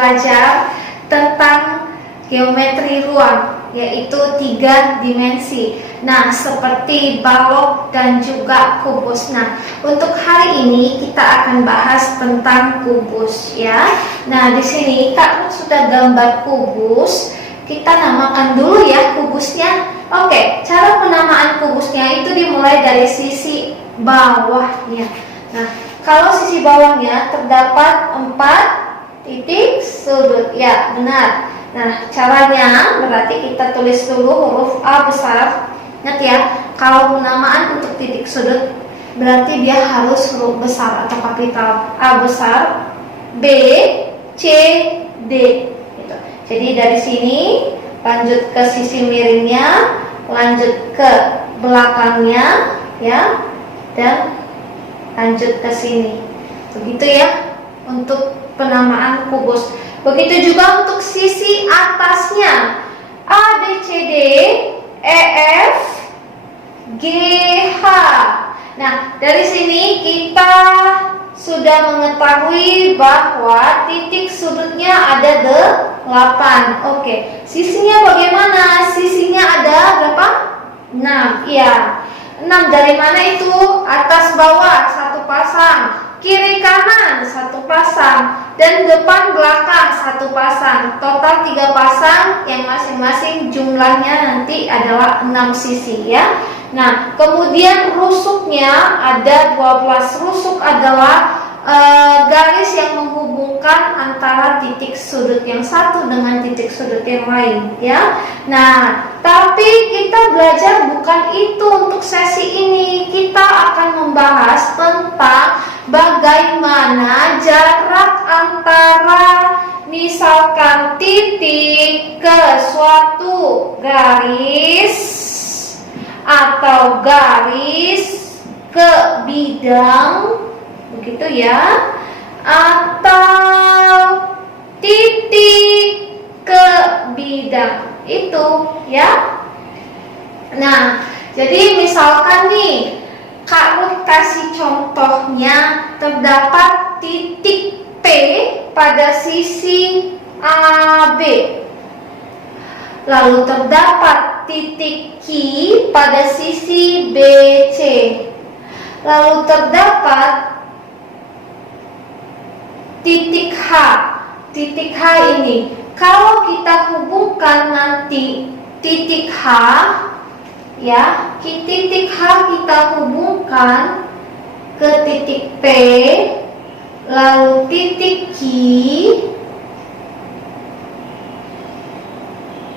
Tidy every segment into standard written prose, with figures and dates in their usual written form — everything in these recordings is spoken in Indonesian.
belajar tentang geometri ruang, yaitu 3 dimensi. Nah, seperti balok dan juga kubus. Nah, untuk hari ini kita akan bahas tentang kubus ya. Nah, di sini Kak sudah gambar kubus. Kita namakan dulu ya kubusnya. Oke, cara penamaan kubusnya itu dimulai dari sisi bawahnya. Nah, kalau sisi bawahnya terdapat 4 titik sudut. Ya, benar. Nah, caranya berarti kita tulis dulu huruf A besar. Ingat ya, kalau penamaan untuk titik sudut berarti dia harus huruf besar atau kapital. A besar, B, C, D gitu. Jadi dari sini lanjut ke sisi miringnya, lanjut ke belakangnya ya, dan lanjut ke sini. Begitu ya untuk penamaan kubus. Begitu juga untuk sisi atasnya, A, B, C, D, E, F, G, H. Nah, dari sini kita sudah mengetahui bahwa titik sudutnya ada 8. Oke, sisinya bagaimana? Sisinya ada berapa? 6. Iya, 6 dari mana itu? Atas bawah 1 pasang, kiri kanan 1 pasang, dan depan belakang 1 pasang. Total 3 pasang yang masing-masing jumlahnya nanti adalah 6 sisi ya. Nah, kemudian rusuknya ada 12. Rusuk adalah garis yang menghubungkan antara titik sudut yang satu dengan titik sudut yang lain ya. Nah, tapi kita belajar bukan itu untuk sesi ini. Kita akan membahas tentang bagaimana jarak antara misalkan titik ke suatu garis atau garis ke bidang, begitu ya, atau titik ke bidang itu ya. Nah, jadi misalkan nih Kak Ruth kasih contohnya, terdapat titik P pada sisi AB, lalu terdapat titik Q pada sisi BC, lalu terdapat titik H. Titik H ini kalau kita hubungkan nanti titik H ya, titik H kita hubungkan ke titik P, lalu titik Q,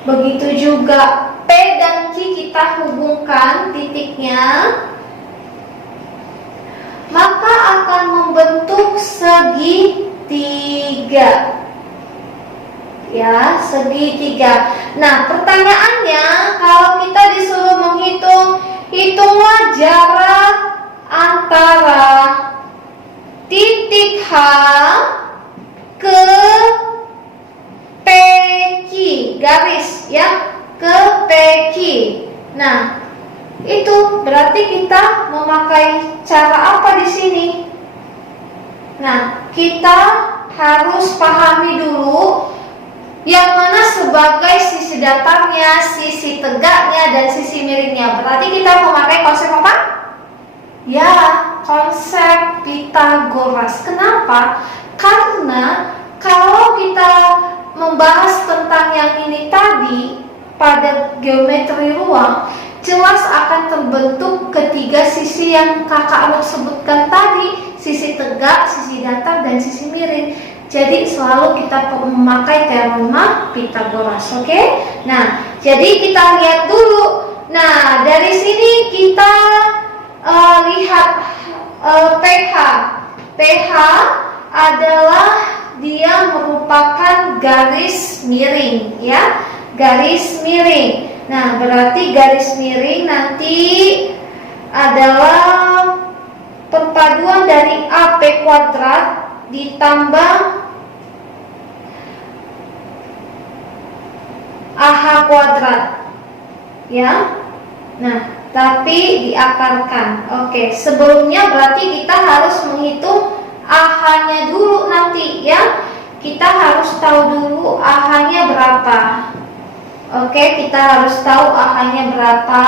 begitu juga P dan Q kita hubungkan titiknya, maka akan membentuk segitiga ya, segitiga. Nah, pertanyaannya kalau kita disuruh menghitung, hitunglah jarak antara titik H ke PQ, garis ya, ke PQ. Nah, itu berarti kita memakai cara apa di sini? Nah, kita harus pahami dulu yang mana sebagai sisi datarnya, sisi tegaknya, dan sisi miringnya. Berarti kita memakai konsep apa? Ya, konsep Pitagoras. Kenapa? Karena kalau kita membahas tentang yang ini tadi pada geometri ruang, jelas akan terbentuk ketiga sisi yang kakak Ruth sebutkan tadi, sisi tegak, sisi datar, dan sisi miring. Jadi selalu kita perlu memakai teorema Pitagoras, oke? Nah, jadi kita lihat dulu. Nah, dari sini kita lihat PH. PH adalah dia merupakan garis miring, ya, garis miring. Nah, berarti garis miring nanti adalah perpaduan dari AP kuadrat ditambah AH kuadrat, ya. Nah, tapi diakarkan. Oke, sebelumnya berarti kita harus menghitung AH-nya dulu nanti, ya. kita harus tahu dulu AH-nya berapa. Oke, kita harus tahu AH-nya berapa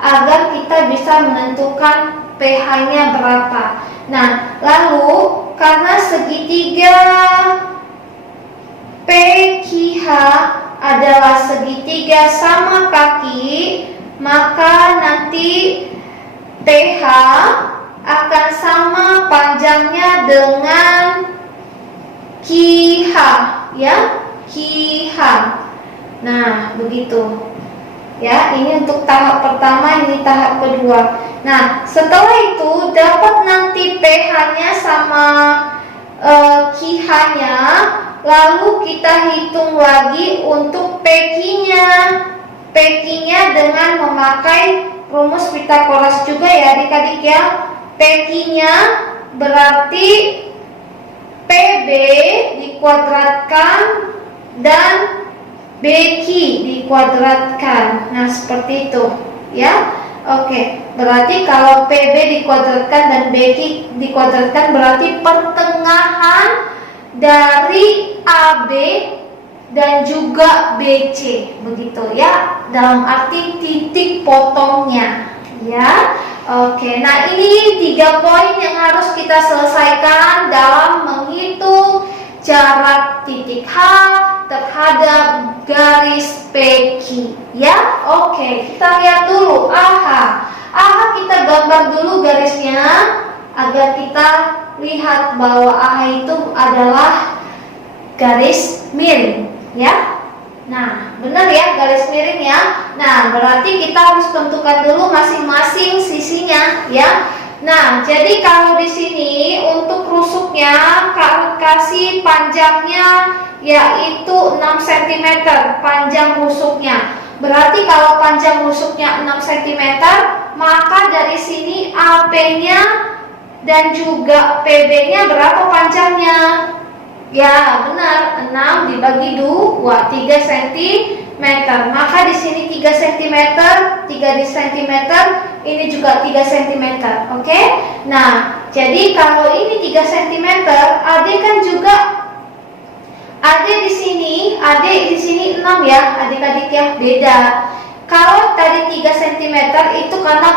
agar kita bisa menentukan pH-nya berapa. Nah, lalu karena segitiga PQH adalah segitiga sama kaki, maka nanti pH akan sama panjangnya dengan QH, ya, QH. Nah, begitu. Ya, ini untuk tahap pertama, ini tahap kedua. Nah, setelah itu dapat nanti pH-nya sama QH-nya, lalu kita hitung lagi untuk PQ-nya. PQ-nya dengan memakai rumus Pythagoras juga ya adik-adik ya. PQ-nya berarti PB dikuadratkan dan BQ dikuadratkan. Nah, seperti itu ya. Oke, berarti kalau PB dikuadratkan dan BQ dikuadratkan berarti pertengahan dari AB dan juga BC, begitu ya, dalam arti titik potongnya ya. Oke, nah ini 3 poin yang harus kita selesaikan dalam menghitung jarak titik H terhadap garis PQ ya. Oke, kita lihat dulu AH. AH kita gambar dulu garisnya agar kita lihat bahwa AH itu adalah garis miring ya. Nah, benar ya, garis miring ya. Nah, berarti kita harus tentukan dulu masing-masing sisinya ya. Nah, jadi kalau di sini untuk rusuknya kasih panjangnya yaitu 6 cm panjang rusuknya. Berarti kalau panjang rusuknya 6 cm, maka dari sini AP-nya dan juga PB-nya berapa panjangnya? Ya, benar, 6 dibagi 2, 3 cm. Maka di sini 3 cm, 3 cm, ini juga 3 cm. Oke? Nah, jadi kalau ini 3 cm, AD kan juga AD di sini 6 ya, adik-adik ya, beda. Kalau tadi 3 cm itu karena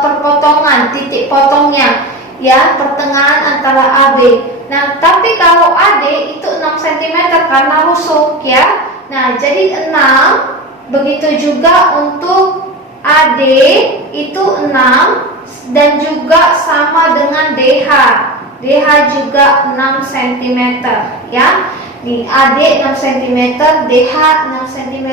perpotongan, titik potongnya ya, pertengahan antara AB. Nah, tapi kalau AD itu 6 cm karena rusuk ya. Nah, jadi 6. Begitu juga untuk AD itu 6 dan juga sama dengan DH. DH juga 6 cm ya. Di AD 6 cm, DH 6 cm.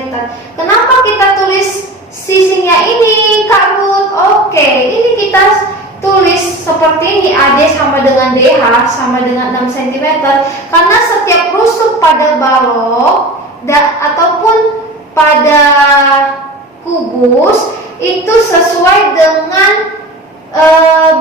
Kenapa kita tulis sisinya ini, Kak Ruth? Oke, ini kita tulis seperti ini, AD sama dengan DH sama dengan 6 cm. Karena setiap rusuk pada balok ataupun pada kubus itu sesuai dengan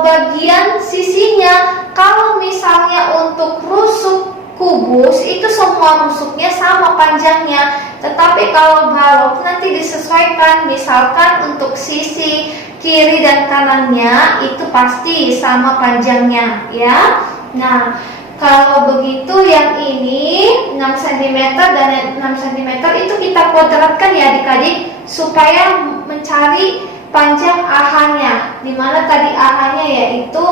bagian sisinya. Kalau misalnya untuk rusuk kubus itu semua rusuknya sama panjangnya, tetapi kalau balok nanti disesuaikan. Misalkan untuk sisi kiri dan kanannya itu pasti sama panjangnya ya. Nah, kalau begitu yang ini 6 cm dan 6 cm itu kita kuadratkan ya adik-adik, supaya mencari panjang AH-nya. Dimana tadi AH-nya yaitu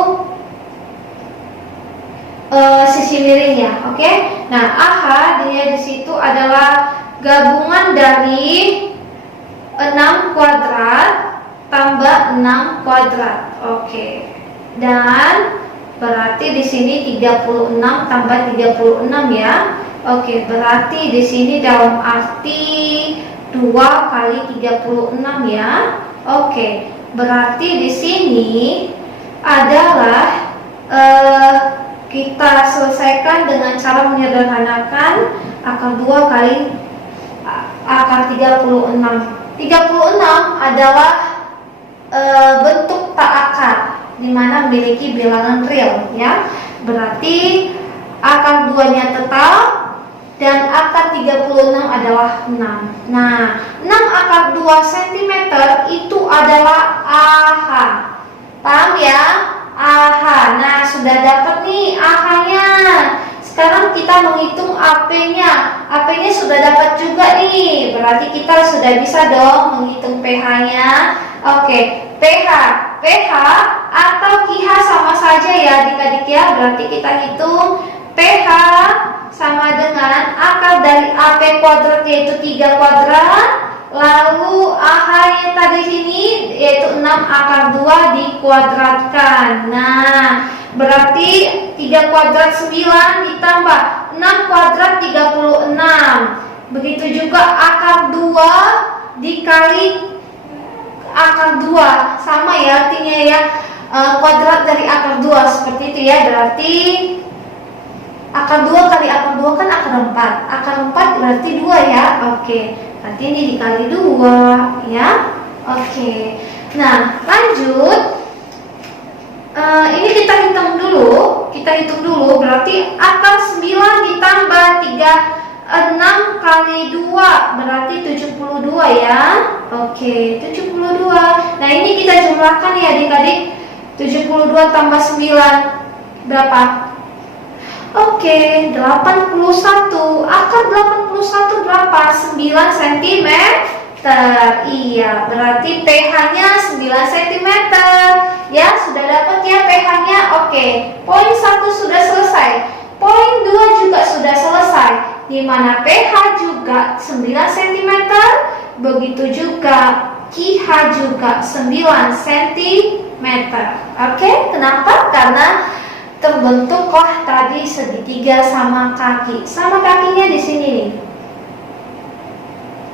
sisi miringnya. Oke? Nah, AH dia di situ adalah gabungan dari 6 kuadrat tambah 6 kuadrat. Oke. Dan berarti di sini 36 tambah 36 ya. Oke, berarti di sini dalam arti 2 kali 36 ya. Oke, berarti di sini adalah kita selesaikan dengan cara menyederhanakan akar 2 kali akar 36. 36 adalah bentuk tak akar, di mana memiliki bilangan real ya. Berarti akar 2-nya tetap dan akar 36 adalah 6. Nah, 6 akar 2 cm itu adalah AH. Paham ya? AH. Nah, sudah dapat nih AH-nya. Sekarang kita sudah dapat juga nih. Berarti kita sudah bisa dong menghitung pH-nya. Oke, pH atau KiH sama saja ya adik-adik ya. Berarti kita hitung pH sama dengan akar dari AP kuadrat yaitu 3 kuadrat. Lalu AH-nya tadi sini yaitu 6 akar 2 dikuadratkan. Nah, berarti 3 kuadrat 9 ditambah 6 kuadrat 36. Begitu juga akar 2 dikali akar 2. Sama ya artinya ya, kuadrat dari akar 2 seperti itu ya. Berarti akar 2 kali akar 2 kan akar 4. Akar 4 berarti 2 ya. Oke, berarti ini dikali 2 ya. Oke. Nah, lanjut. Ini kita hitung dulu. Berarti akar 9 ditambah 6 kali 2 berarti 72 ya. Oke, 72. Nah, ini kita jumlahkan ya adik-adik. 72 tambah 9 berapa? Oke, 81. Akar 81 berapa? 9 cm. Iya, berarti pH-nya 9 cm. Ya, sudah dapat ya pH-nya. Oke, poin 1 sudah selesai. Poin 2 juga sudah selesai. Di mana pH juga 9 cm, begitu juga KiH juga 9 cm. Oke, kenapa? Karena terbentuklah tadi segitiga sama kaki. Sama kakinya di sini nih.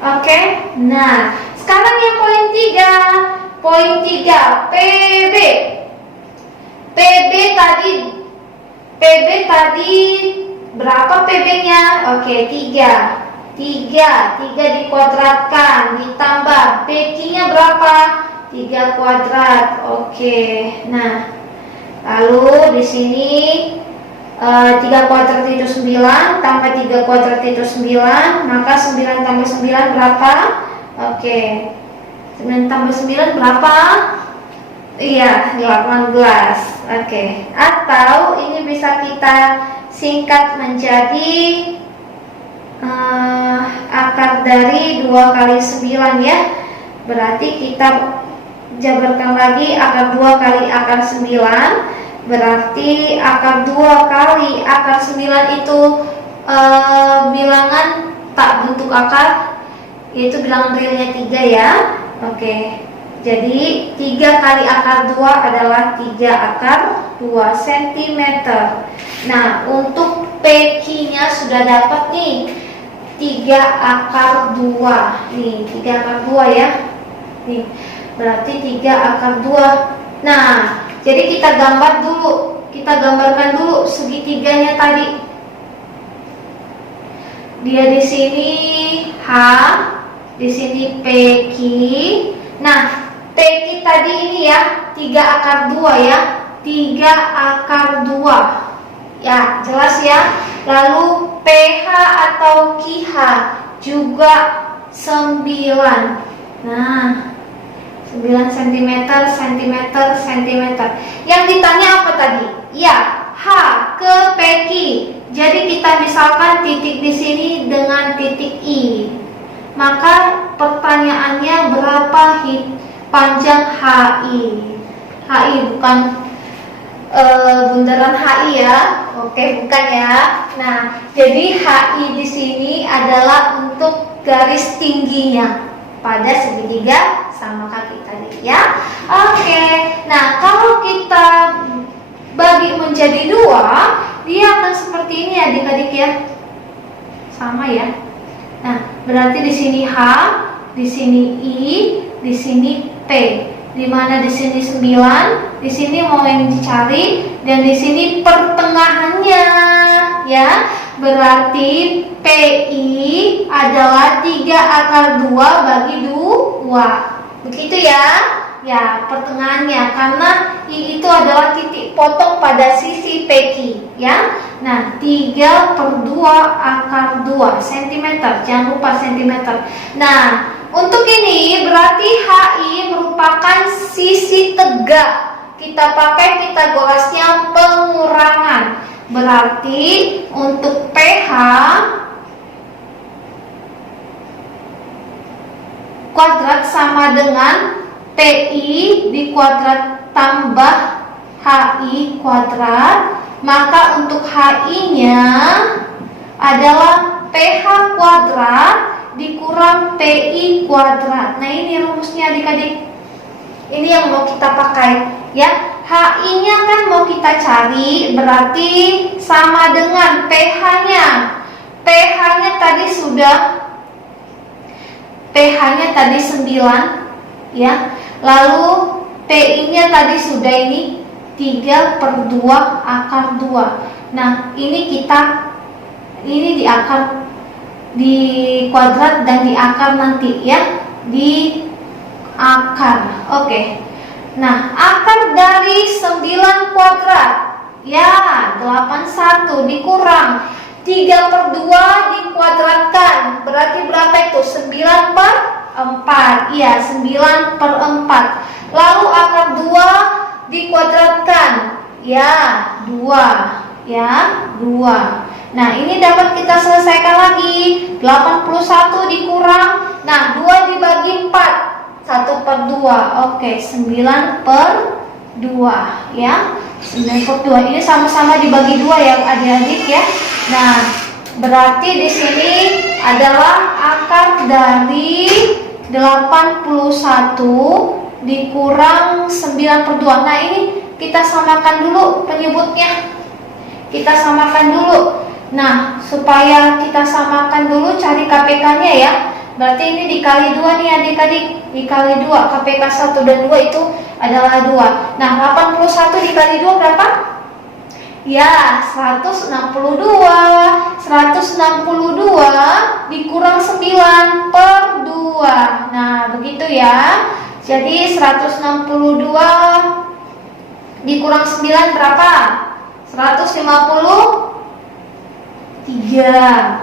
Oke, nah sekarang yang poin 3. Poin 3, PB. PB tadi berapa PB-nya? Oke, 3 dikuadratkan ditambah PQ-nya berapa? 3 kuadrat. Oke, nah lalu di sini 3 kuadrat itu 9 tambah 3 kuadrat itu 9, maka 9 tambah 9 berapa? Oke, 9 tambah 9 berapa? Iya, 18. Oke, atau ini bisa kita singkat menjadi akar dari 2 kali 9 ya. Berarti kita jabarkan lagi akar 2 kali akar 9. Berarti akar 2 kali akar 9 itu bilangan tak bentuk akar, yaitu bilangan realnya 3 ya. Oke, jadi 3 kali akar 2 adalah 3 akar 2 cm. Nah, untuk PQ-nya sudah dapat nih, 3 akar 2. Nih, 3 akar 2 ya. Nih, berarti 3 akar 2. Nah, jadi kita gambarkan dulu segitiganya tadi. Dia di sini H, di sini PQ. Nah, PQ tadi ini ya 3 akar 2 ya. 3 akar 2. Ya, jelas ya. Lalu pH atau KiH juga 9. Nah, 9 cm. Yang ditanya apa tadi? Ya, H ke PQ. Jadi kita misalkan titik di sini dengan titik I. Maka pertanyaannya berapa panjang HI? HI bukan bundaran HI ya. Oke, bukan ya. Nah, jadi HI di sini adalah untuk garis tingginya pada segitiga sama kaki tadi ya. Oke, nah kalau kita bagi menjadi 2, dia akan seperti ini adik-adik ya. Sama ya. Nah, berarti di sini H, di sini I, di sini P. Di mana di sini 9, di sini mau yang dicari, dan di sini pertengahannya ya. Berarti PI adalah 3 akar 2 bagi 2. Begitu ya. Ya, pertengahannya, karena I itu adalah titik potong pada sisi PQ ya. Nah, 3/2 akar 2 cm. Jangan lupa cm. Nah, untuk ini berarti HI merupakan sisi tegak. Kita pakai Pitagorasnya pengurangan. Berarti untuk pH kuadrat sama dengan PI di kuadrat tambah HI kuadrat, maka untuk HI-nya adalah PH kuadrat dikurang PI kuadrat. Nah, ini rumusnya adik-adik. Ini yang mau kita pakai ya. HI-nya kan mau kita cari, berarti sama dengan PH-nya. PH-nya tadi sudah PH-nya tadi 9 ya. Lalu PI-nya tadi sudah ini 3/2 akar 2. Nah, ini di akar, di kuadrat dan di akar nanti ya, di akar. Oke. Nah, akar dari 9 kuadrat ya 81 dikurang 3/2 dikuadratkan, berarti berapa itu? 9/4. Iya, 9/4. Lalu akar 2 dikuadratkan ya 2 ya 2. Nah, ini dapat kita selesaikan lagi. 81 dikurang, nah 2 dibagi 4, 1/2. Oke, 9/2 ya. 9/2 ini sama-sama dibagi 2 ya adik-adik ya. Nah, berarti di sini adalah akar dari 81 dikurang 9/2. Nah, ini kita samakan dulu penyebutnya. Kita samakan dulu. Nah, supaya kita samakan dulu, cari KPK-nya ya. Berarti ini dikali 2 nih adik-adik. Dikali 2, KPK 1 dan 2 itu adalah 2. Nah, 81 dikali 2 berapa? Ya, 162. 162 dikurang 9/2. Nah, begitu ya. Jadi 162 dikurang 9 berapa? 153.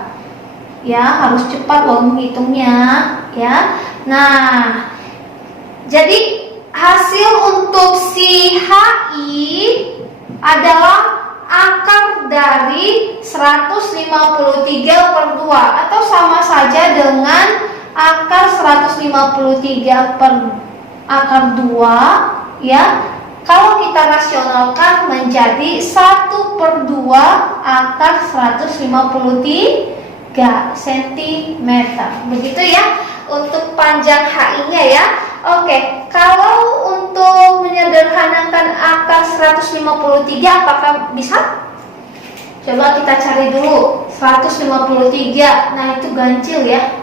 Ya, harus cepat loh menghitungnya ya. Nah, jadi hasil untuk si HI /2 akar dari 153/2 atau sama saja dengan akar 153/2 ya. Kalau kita rasionalkan menjadi 1/2 akar 153 cm. Begitu ya untuk panjang HI-nya ya. Oke, kalau untuk menyederhanakan akar 153 apakah bisa? Coba kita cari dulu 153. Nah, itu ganjil ya.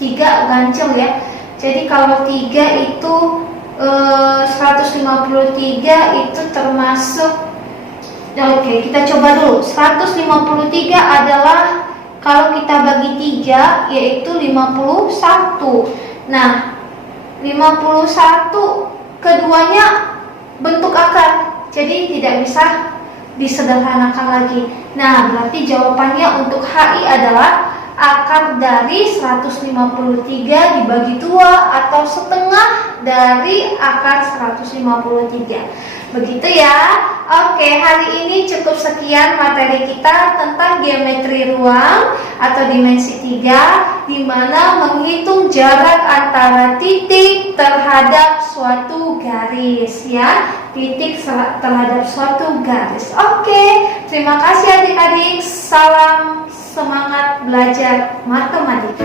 3 ganjil ya. Jadi kalau 3 itu 153 itu termasuk. Oke, kita coba dulu. 153 adalah kalau kita bagi 3 yaitu 51. Nah, 51 keduanya bentuk akar, jadi tidak bisa disederhanakan lagi. Nah, berarti jawabannya untuk HI adalah akar dari 153 dibagi 2 atau setengah dari akar 153. Begitu ya. Oke, hari ini cukup sekian materi kita tentang geometri ruang atau dimensi 3, di mana menghitung jarak antara titik terhadap suatu garis ya. Titik terhadap suatu garis. Oke, terima kasih adik-adik. Salam semangat belajar matematika.